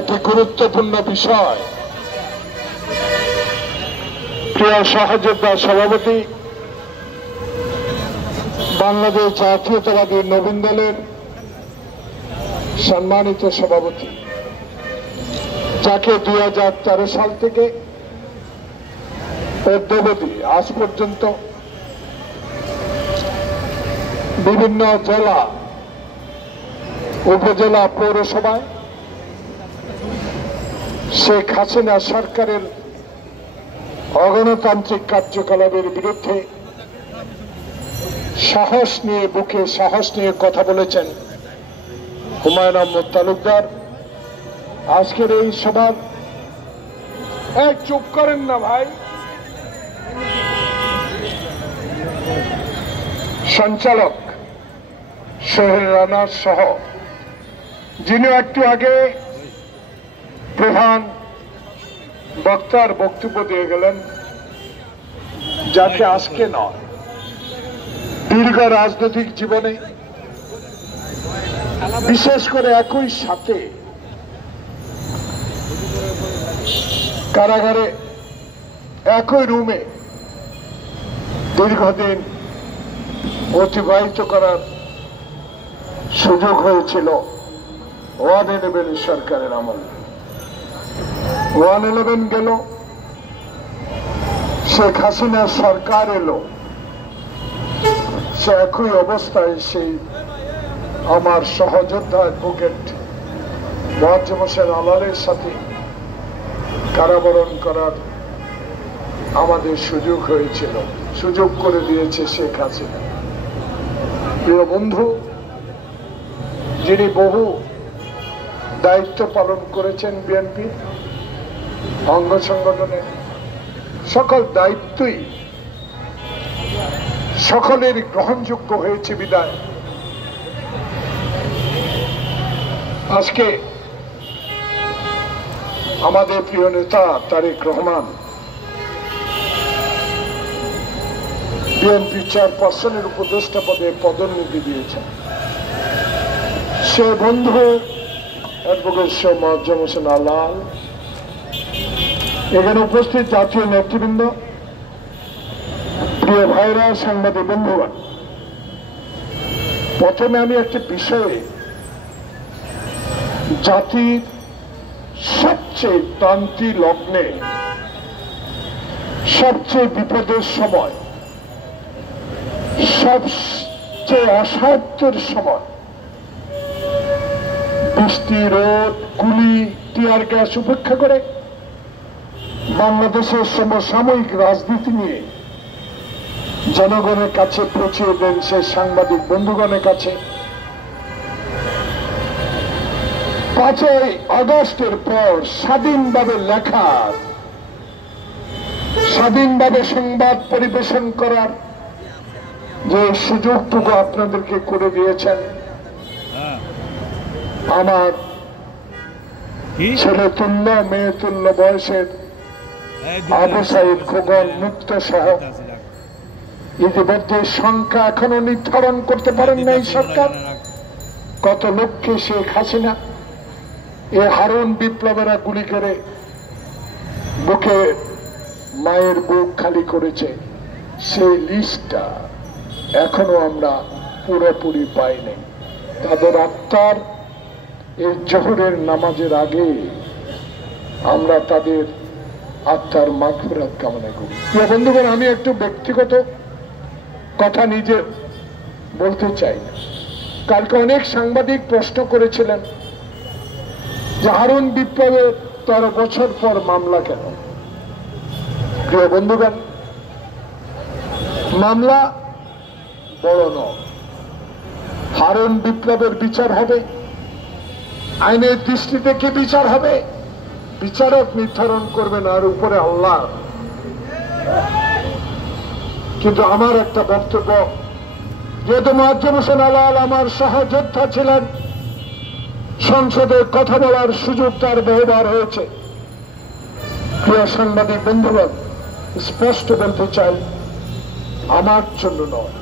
একটি গুরুত্বপূর্ণ বিষয়। প্রিয় সহযোদ্ধা সভাপতি, বাংলাদেশ জাতীয়তাবাদী নবীন দলের সম্মানিত সভাপতি, যাকে 2013 সাল থেকে অদ্যাবধি আজ পর্যন্ত বিভিন্ন জেলা, উপজেলা, পৌরসভায় শেখ হাসিনা সরকারের অগণতান্ত্রিক কার্যকলাপের বিরুদ্ধে সাহস নিয়ে, বুকে সাহস নিয়ে কথা বলেছেন হুমায়ুন আহমেদ তালুকদার। আজকের এই সভার চুপ করেন না ভাই, সঞ্চালক সোহেল রানা সহ, যিনি একটু আগে প্রধান বক্তার বক্তব্য দিয়ে গেলেন, যাকে আজকে নয়, দীর্ঘ রাজনৈতিক জীবনে, বিশেষ করে একই সাথে কারাগারে একই রুমে দীর্ঘদিন অতিবাহিত করার সুযোগ হয়েছিল 111 সরকারের আমলে। 111 গেল, শেখ হাসিনা সরকার এলো, সে একই অবস্থায় সেই আমার সহযোদ্ধা অ্যাডভোকেট মোয়াজ্জেম হোসেন আলালের সাথে কারাবরণ করার আমাদের সুযোগ হয়েছিল, সুযোগ করে দিয়েছে শেখ হাসিনা। প্রিয় বন্ধু, যিনি বহু দায়িত্ব পালন করেছেন বিএনপির অঙ্গ সংগঠনের, সকল দায়িত্বই সকলের গ্রহণযোগ্য হয়েছে বিদায় আজকে আমাদের প্রিয় নেতা তারেক রহমান বিএনপি চেয়ারপারসনের উপদেষ্টা পদে পদোন্নতি দিয়েছেন। সে বন্ধু অ্যাডভোকেট মোয়াজ্জেম হোসেন আলাল, এখানে উপস্থিত জাতীয় নেতৃবৃন্দ, প্রিয় ভাইরা, সাংবাদিক বন্ধুগণ, প্রথমে আমি একটা বিষয়ে জাতির সবচেয়ে ক্রান্তি লগ্নে, সবচেয়ে বিপদের সময়, সবচেয়ে অসাধ্যের সময়, বৃষ্টি, রোদ, গুলি, টিয়ার গ্যাস উপেক্ষা করে বাংলাদেশের সমসাময়িক রাজনীতি নিয়ে জনগণের কাছে পৌঁছে দেন সে সাংবাদিক বন্ধুগণের কাছে। 5ই আগস্টের পর স্বাধীনভাবে লেখার, স্বাধীনভাবে সংবাদ পরিবেশন করার যে সুযোগটুকু আপনাদেরকে করে দিয়েছেন, আমার ছেলে তুল্য, মেয়ে তুল্য বয়সের আবু সাইদ, খোকন, মুক্ত সহ ইতিমধ্যে সংখ্যা এখনো নির্ধারণ করতে পারেন নাই সরকার, কত লোককে শেখ হাসিনা এ হারুন বিপ্লবেরা গুলি করে বুকে মায়ের বুক খালি করেছে, সেই লিস্টটা এখনো আমরা পুরোপুরি পাইনি। তাদের আত্মার এই জোহরের নামাজের আগে আমরা তাদের আত্মার মাগফিরাত কামনা করি। প্রিয় বন্ধুগণ, আমি একটু ব্যক্তিগত কথা নিজে বলতে চাই না। কালকে অনেক সাংবাদিক প্রশ্ন করেছিলেন যে হারুন বিপ্লবের 13 বছর পর মামলা কেন? প্রিয় বন্ধুগণ, মামলা বড় নয়, হারুন বিপ্লবের বিচার হবে, আইনের দৃষ্টি থেকে বিচার হবে, বিচারক নির্ধারণ করবেন, আর উপরে আল্লাহ। কিন্তু আমার একটা বক্তব্য, যেহেতু মোয়াজ্জেম হোসেন আলাল আমার সহযোদ্ধা ছিলেন, সংসদে কথা বলার সুযোগ তার বহুবার হয়েছে। প্রিয় সাংবাদিক বন্ধুগণ, স্পষ্ট বলতে চাই, আমার জন্য নয়,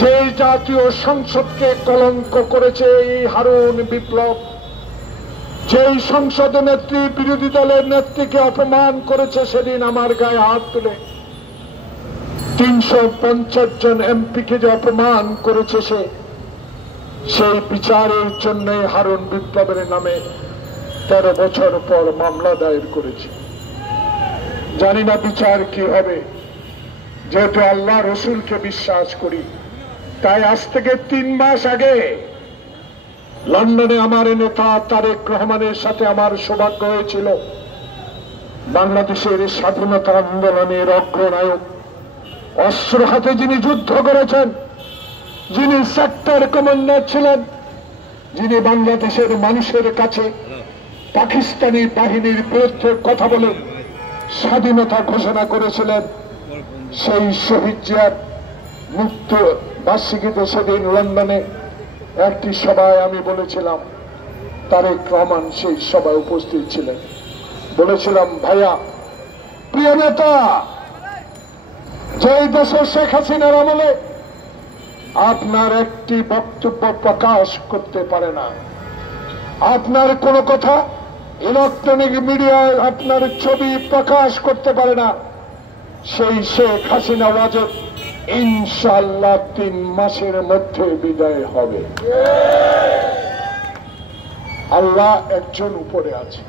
যে জাতীয় সংসদকে কলঙ্ক করেছে এই হারুন বিপ্লব, যেই সংসদ নেত্রী বিরোধী দলের নেত্রীকে অপমান করেছে, সেদিন আমার গায়ে হাত তুলে 350 জন এমপিকে যে অপমান করেছে, সেই বিচারের জন্যই হারুন বিপ্লবের নামে 13 বছর পর মামলা দায়ের করেছে। জানি না বিচার কি হবে। যেহেতু আল্লাহ রসুলকে বিশ্বাস করি, তাই আজ থেকে 3 মাস আগে লন্ডনে আমার নেতা তারেক রহমানের সাথে আমার সৌভাগ্য হয়েছিল। বাংলাদেশের স্বাধীনতা আন্দোলনের অগ্রনায়ক, অস্ত্র হাতে যিনি যুদ্ধ করেছেন, যিনি সেক্টর কমান্ডার ছিলেন, যিনি বাংলাদেশের মানুষের কাছে পাকিস্তানি বাহিনীর বিরুদ্ধে কথা বলে স্বাধীনতা ঘোষণা করেছিলেন, সেই শহীদ জিয়ার মুক্ত বার্ষিকীতে সেদিন লন্ডনে একটি সভায় আমি বলেছিলাম, তারেক রহমান সেই সভায় উপস্থিত ছিলেন। বলেছিলাম, ভাইয়া, প্রিয় নেতা, যেই দেশের শেখ হাসিনার আমলে আপনার একটি বক্তব্য প্রকাশ করতে পারে না, আপনার কোনো কথা ইলেকট্রনিক মিডিয়ায় আপনার ছবি প্রকাশ করতে পারে না, সেই শেখ হাসিনা ওয়াজেদ ইনশাআল্লাহ 3 মাসের মধ্যে বিদায় হবে। আল্লাহ একজন উপরে আছে।